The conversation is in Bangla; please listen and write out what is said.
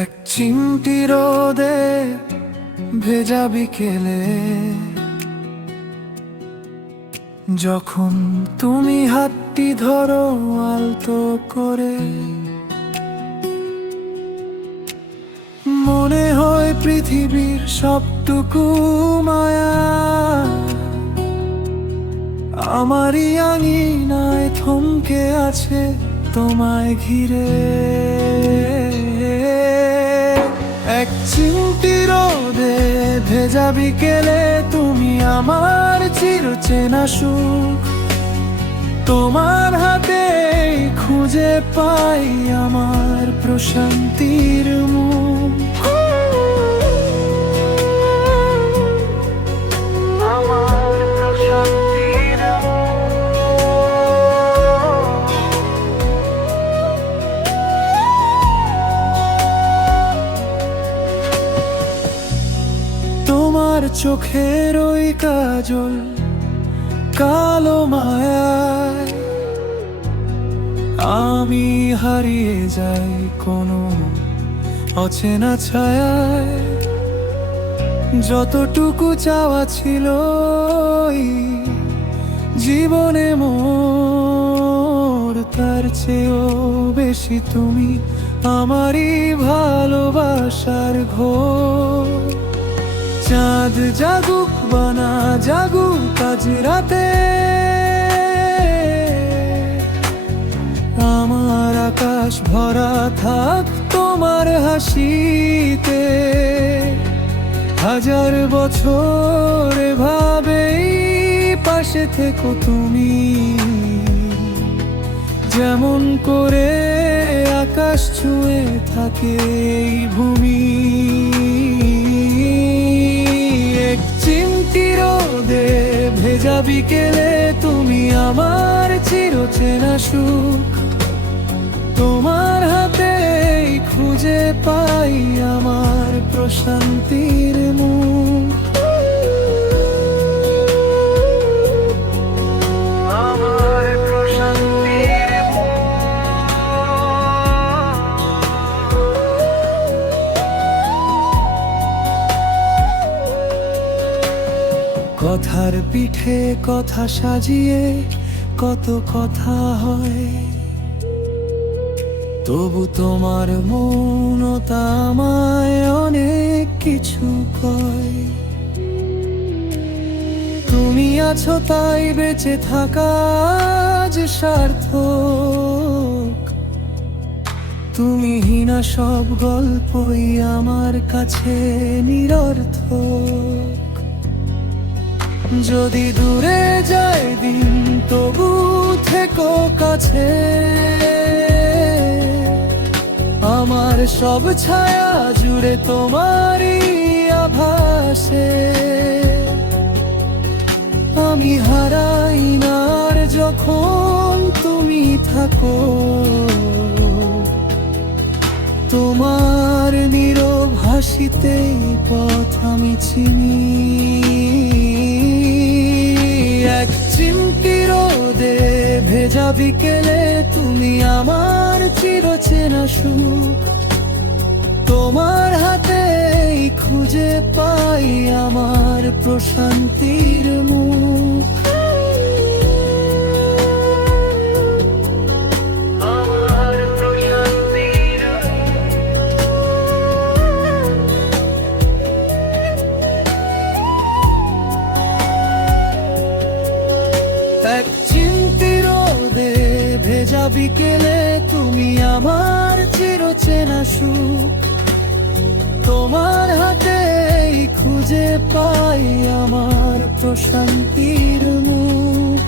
এক চিমটি রোদে ভেজা বিকেলে, যখন তুমি হাতটি ধরো আলতো করে, মনে হয় পৃথিবীর সবটুকু মায়া আমারই আঙিনায় থমকে আছে তোমায় ঘিরে। এক চিমটি রোদে ভেজা বিকেলে তুমি আমার চিরচেনা সুখ, তোমার হাতে খুঁজে পাই আমার প্রশান্তির মুখ। আমার প্রশান্তির তোমার চোখের ওই কাজল কালো মায়ায় আমি হারিয়ে যাই কোনো অচেনা ছায়ায়। যতটুকু চাওয়া ছিল এই জীবনে মোর, তার চেয়েও বেশি তুমি আমারই ভালোবাসার ঘোর। চাঁদ জাগুক বা না জাগুক আজ রাতে, আমার আকাশ ভরা থাক তোমার হাসিতে। হাজার বছর এভাবেই পাশে থেকো তুমি, যেমন করে আকাশ ছুঁয়ে থাকে এই ভূমি। এক চিমটি রোদে ভেজা বিকেলে তুমি আমার চিরচেনা সুখ, তোমার হাতে খুঁজে পাই আমার প্রশান্তির মুখ। আমার প্রশান্তির কথার পিঠে কথা সাজিয়ে কত কথা হয়, তবু তোমার মৌনতা আমায় অনেক কিছু কয়। তুমি আছো তাই বেঁচে থাকা আজ সার্থক, তুমি হীনা সব গল্পই আমার কাছে নিরর্থক। যদি দূরে যায় দিন তবু থেকো কাছে, আমার সব ছায়া জুড়ে তোমারই আভাসে। আমি হারাই না আর যখন তুমি থাকো, তোমার নীরব হাসিতেই পথ আমি চিনি। এক চিমটি রোদে ভেজা বিকেলে তুমি আমার চিরচেনা সুখ, তোমার হাতে খুঁজে পাই আমার প্রশান্তির মুখ। আমার প্রশান্তির এক চিমটি রোদে ভেজা বিকেলে তুমি আমার চিরচেনা সুখ, তোমার হাতে খুঁজে পাই আমার প্রশান্তির মুখ।